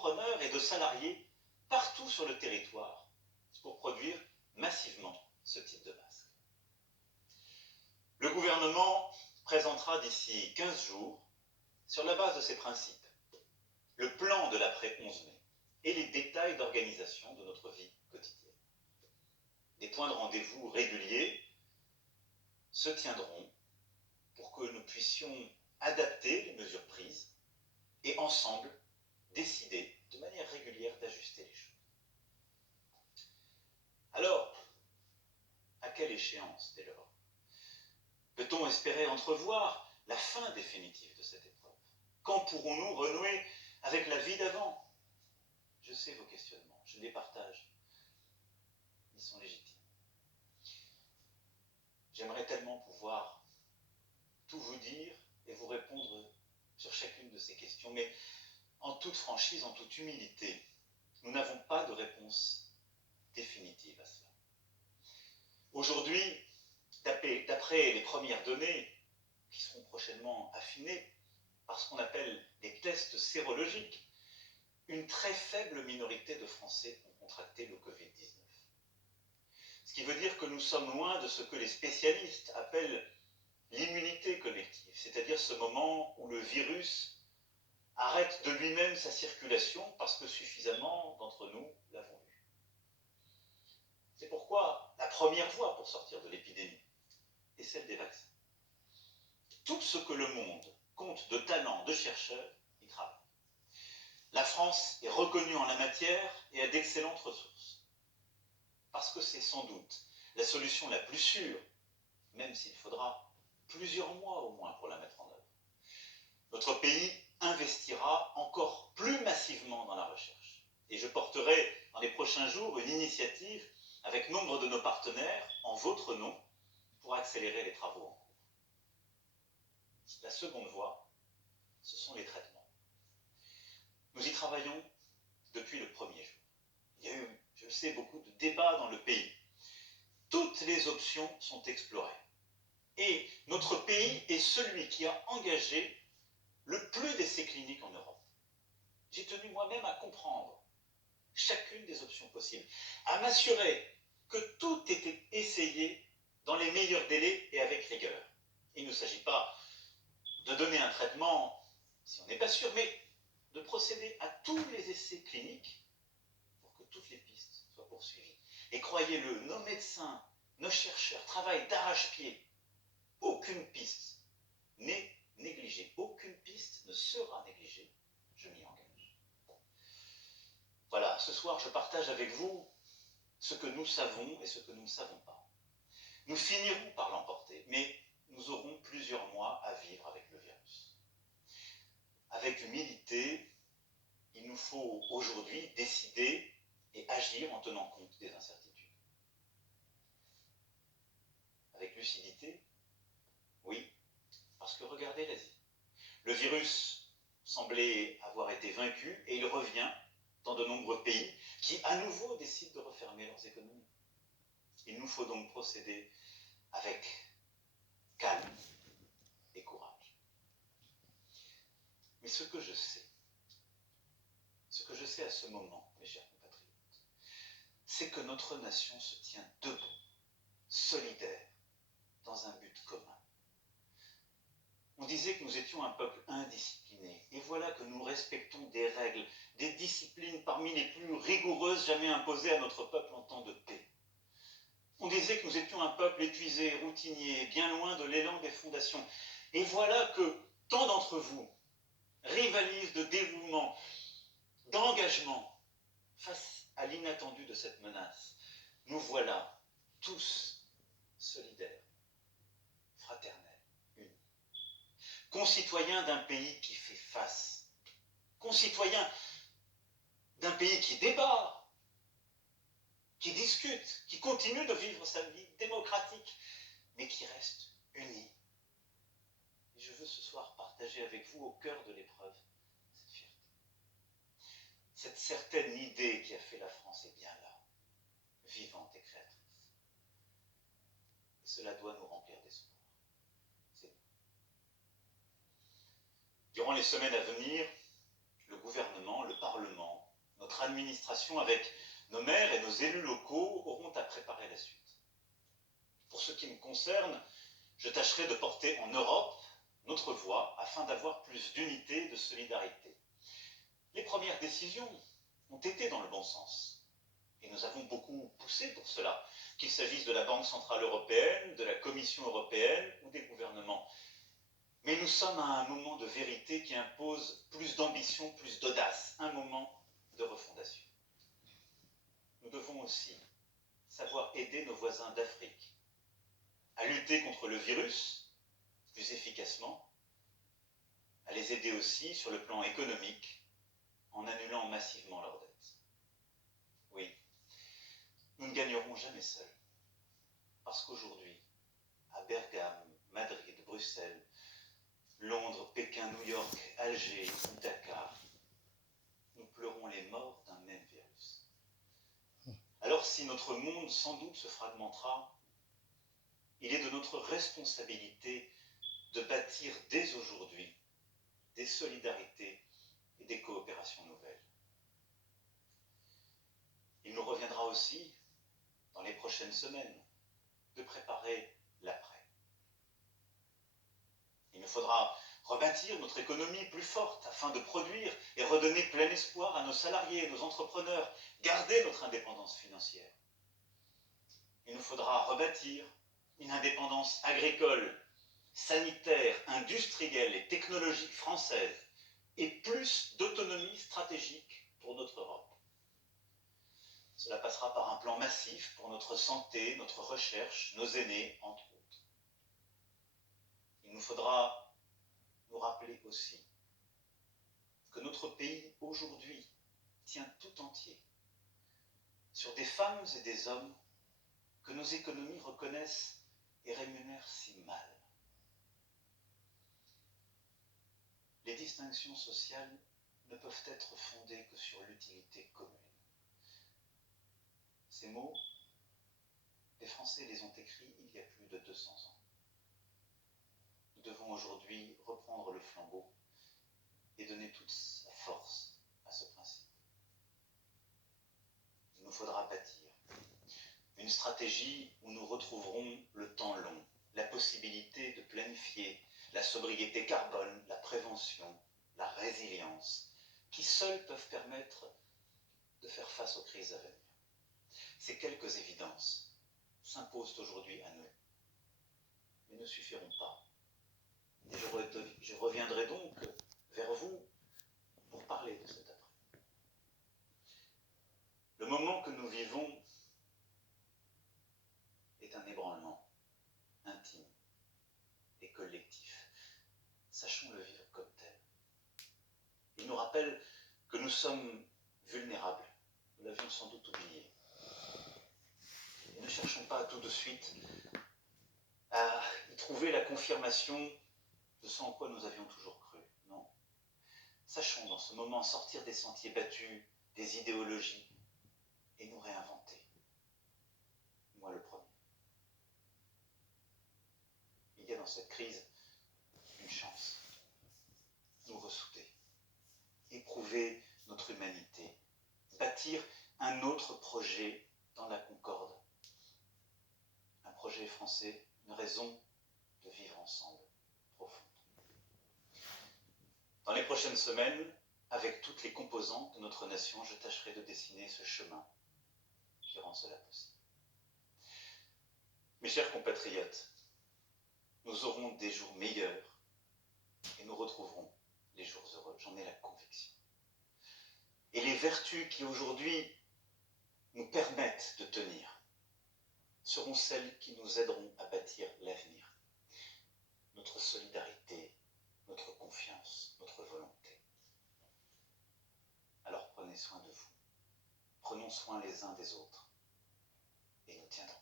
d'entrepreneurs et de salariés partout sur le territoire pour produire massivement ce type de masque. Le gouvernement présentera d'ici 15 jours, sur la base de ces principes, le plan de l'après 11 mai et les détails d'organisation de notre vie quotidienne. Des points de rendez-vous réguliers se tiendront pour que nous puissions adapter les mesures prises et ensemble décider de manière régulière d'ajuster les choses. Alors, à quelle échéance dès lors peut-on espérer entrevoir la fin définitive de cette épreuve? Quand pourrons-nous renouer avec la vie d'avant? Je sais vos questionnements, je les partage. Ils sont légitimes. J'aimerais tellement pouvoir tout vous dire et vous répondre sur chacune de ces questions, mais en toute franchise, en toute humilité, nous n'avons pas de réponse définitive à cela. Aujourd'hui, d'après les premières données, qui seront prochainement affinées par ce qu'on appelle les tests sérologiques, une très faible minorité de Français ont contracté le Covid-19. Ce qui veut dire que nous sommes loin de ce que les spécialistes appellent l'immunité collective, c'est-à-dire ce moment où le virus arrête de lui-même sa circulation parce que suffisamment d'entre nous l'avons eu. C'est pourquoi la première voie pour sortir de l'épidémie est celle des vaccins. Tout ce que le monde compte de talents, de chercheurs, y travaille. La France est reconnue en la matière et a d'excellentes ressources. Parce que c'est sans doute la solution la plus sûre, même s'il faudra plusieurs mois au moins pour la mettre en œuvre. Notre pays investira encore plus massivement dans la recherche. Et je porterai dans les prochains jours une initiative avec nombre de nos partenaires en votre nom pour accélérer les travaux en cours. La seconde voie, ce sont les traitements. Nous y travaillons depuis le premier jour. Il y a eu, je le sais, beaucoup de débats dans le pays. Toutes les options sont explorées. Et notre pays est celui qui a engagé le plus d'essais cliniques en Europe. J'ai tenu moi-même à comprendre chacune des options possibles, à m'assurer que tout était essayé dans les meilleurs délais et avec rigueur. Il ne s'agit pas de donner un traitement si on n'est pas sûr, mais de procéder à tous les essais cliniques pour que toutes les pistes soient poursuivies. Et croyez-le, nos médecins, nos chercheurs travaillent d'arrache-pied. Aucune piste n'est négligée. Aucune piste ne sera négligée. Je m'y engage. Voilà, ce soir, je partage avec vous ce que nous savons et ce que nous ne savons pas. Nous finirons par l'emporter, mais nous aurons plusieurs mois à vivre avec le virus. Avec humilité, il nous faut aujourd'hui décider et agir en tenant compte des incertitudes. Avec lucidité, oui, parce que regardez l'Asie. Le virus semblait avoir été vaincu et il revient dans de nombreux pays qui à nouveau décident de refermer leurs économies. Il nous faut donc procéder avec calme et courage. Mais ce que je sais à ce moment, mes chers compatriotes, c'est que notre nation se tient debout, solidaire, dans un but commun. On disait que nous étions un peuple indiscipliné, et voilà que nous respectons des règles, des disciplines parmi les plus rigoureuses jamais imposées à notre peuple en temps de paix. On disait que nous étions un peuple épuisé, routinier, bien loin de l'élan des fondations. Et voilà que tant d'entre vous rivalisent de dévouement, d'engagement face à l'inattendu de cette menace. Nous voilà tous solidaires, fraternels, unis. Concitoyens d'un pays qui fait face, concitoyens d'un pays qui débat, qui discute, qui continue de vivre sa vie démocratique, mais qui reste unis. Et je veux ce soir partager avec vous au cœur de l'épreuve cette fierté. Cette certaine idée qui a fait la France est bien là, vivante et créatrice. Et cela doit nous remplir d'espoir. C'est nous. Durant les semaines à venir, le gouvernement, le Parlement, notre administration, avec nos maires et nos élus locaux, auront à préparer la suite. Pour ce qui me concerne, je tâcherai de porter en Europe notre voix afin d'avoir plus d'unité et de solidarité. Les premières décisions ont été dans le bon sens et nous avons beaucoup poussé pour cela, qu'il s'agisse de la Banque centrale européenne, de la Commission européenne ou des gouvernements. Mais nous sommes à un moment de vérité qui impose plus d'ambition, plus d'audace, un moment de refondation. Nous devons aussi savoir aider nos voisins d'Afrique à lutter contre le virus plus efficacement, à les aider aussi sur le plan économique en annulant massivement leurs dettes. Oui, nous ne gagnerons jamais seuls, parce qu'aujourd'hui, à Bergame, Madrid, Bruxelles, Londres, Pékin, New York, Alger ou Dakar, nous pleurons les morts d'un même virus. Alors si notre monde sans doute se fragmentera, il est de notre responsabilité de bâtir dès aujourd'hui des solidarités et des coopérations nouvelles. Il nous reviendra aussi, dans les prochaines semaines, de préparer l'après. Il nous faudra rebâtir notre économie plus forte afin de produire et redonner plein espoir à nos salariés et nos entrepreneurs, garder notre indépendance financière. Il nous faudra rebâtir une indépendance agricole, sanitaire, industrielle et technologique française et plus d'autonomie stratégique pour notre Europe. Cela passera par un plan massif pour notre santé, notre recherche, nos aînés, entre autres. Il nous faudra nous rappeler aussi que notre pays, aujourd'hui, tient tout entier sur des femmes et des hommes que nos économies reconnaissent et rémunèrent si mal. Les distinctions sociales ne peuvent être fondées que sur l'utilité commune. Ces mots, les Français les ont écrits il y a plus de 200 ans. Nous devons aujourd'hui reprendre le flambeau et donner toute sa force à ce principe. Il nous faudra bâtir une stratégie où nous retrouverons le temps long, la possibilité de planifier la sobriété carbone, la prévention, la résilience, qui seules peuvent permettre de faire face aux crises à venir. Ces quelques évidences s'imposent aujourd'hui à nous, mais ne suffiront pas. Et je reviendrai donc vers vous pour parler de cet après. Le moment que nous vivons est un ébranlement intime et collectif. Sachons le vivre comme tel. Il nous rappelle que nous sommes vulnérables. Nous l'avions sans doute oublié. Et ne cherchons pas tout de suite à y trouver la confirmation de ce en quoi nous avions toujours cru. Non. Sachons dans ce moment sortir des sentiers battus, des idéologies, et nous réinventer. Moi le premier. Il y a dans cette crise une chance. Nous ressouder, éprouver notre humanité, bâtir un autre projet dans la concorde. Un projet français, une raison de vivre ensemble, profonde. Dans les prochaines semaines, avec toutes les composantes de notre nation, je tâcherai de dessiner ce chemin qui rend cela possible. Mes chers compatriotes, nous aurons des jours meilleurs et nous retrouverons les jours heureux, j'en ai la conviction. Et les vertus qui aujourd'hui nous permettent de tenir seront celles qui nous aideront à bâtir l'avenir. Notre solidarité, notre confiance, notre volonté. Alors prenez soin de vous, prenons soin les uns des autres et nous tiendrons.